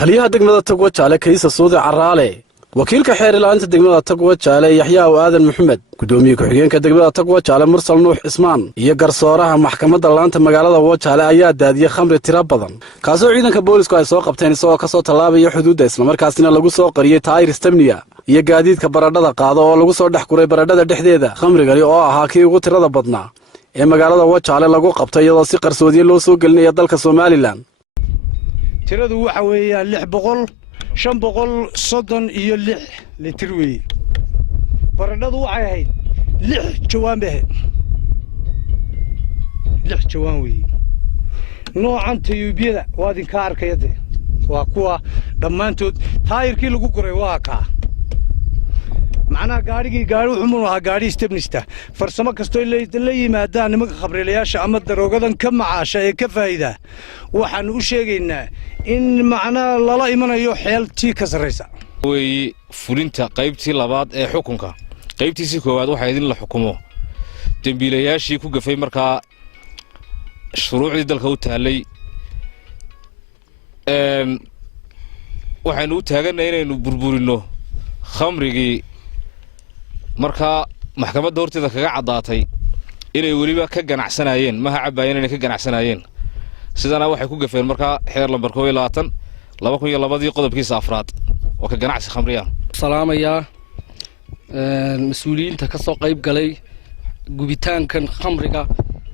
taliyaha degmada Togwa Jaale Kaysa Suudi Caraale wakiilka xeer ilaalinta degmada Togwa Jaale Yaxya Aadan Maxamed gudoomiye ku-xigeenka degmada Togwa Jaale Mursal Nuux Ismaan iyo garsooraha maxkamadda laanta magaalada Wajaale ayaa daadiyay khamri tiro badan kaasoo ciidanka booliska ay soo qabteen isagoo ka soo tallaabaya xuduudda isla markaasina lagu soo qariyay taayir stamniya iyo gaadiidka baradhada qaado oo lagu soo dhex guray baradhada dhexdeeda khamrigani oo ahaa kii ugu tirada badnaa ee magaalada Wajaale lagu qabtay iyadoo si qarsoodiye loo soo gelinaya dalka Soomaaliland tiradu waxa weeyaan 536 litir weey baradhadu waxay ahayd 6 jawaan baa 6 jawaan weey noocan tayuubiyada waa idinka arkayade waa kuwa dhamaantood taayirkii lagu guray waa ka macna gaari wuxuu ahaa gaari stepnista farsamo kasto la yimaadaan nimanka khabriilayaasha ama daroogadan ka macaasha ee ka faa'iida waxaan u sheegaynaa in macna lala imanayo xeeltii ka sareysa way fulinta qaybtii labaad ee xukunka qaybtiisii koowaad waxa idin la xukumo dambiilayaashii ku gafay markaa shuruucdii dalka u taalay waxaanu u taaganay inaynu burburino khamrigii markaa maxkamadda horteeda kaga cadaatay inay waliba ka ganacsanayeen ma cabaayeen inay ka ganacsanayeen sidana waxay ku gafeen markaa xeer lambar 22 qodobkiisa afraad oo ka ganacsi khamriya salaamaya mas'uuliyiinta ka soo qayb galay gubitaankan khamriga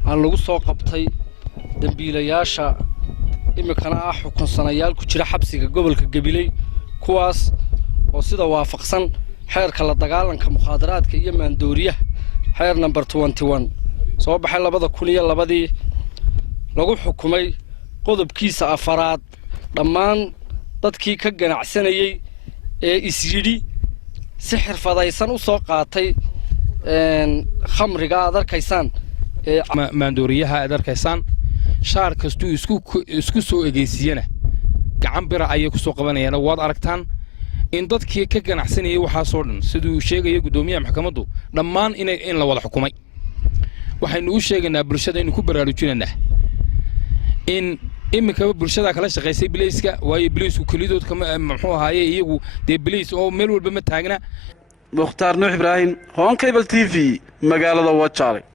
aan lagu soo qabtay dambiilayaasha imikana ah xukunsanayaal ku jira xabsiga gobolka Gabiley kuwaas oo sida waafaqsan xeerka la dagaalanka mukhadaraadka iyo maandooriyaha xeer number 21 soo baxay 2002 lagu xukumay qodobkiisa afaraad dhammaan dadkii ka ganacsanayay ee isyidhi si xirfadaysan u soo qaatay khamriga aad arkaysaan ee maandooriyaha aad arkaysaan shaar kastuu isku soo egeysiyana gacan bira ayay ku soo qabanayaan waad aragtaan in dadkii ka ganacsanayay waxa soo dhan sidoo sheegay gudoomiyaha maxkamaddu dhammaan in la wada xukumay waxaynu u sheegaynaa bulshada inuu ku baraarujinayna in imika bulshada kala shaqeysay bilayska way bilaysku kalidood kama muxuu ahaayay iyagu de bilays oo meel walba ma taagna Mukhtaar Nuux Ibraahim Home Cable TV magaalada Wajaale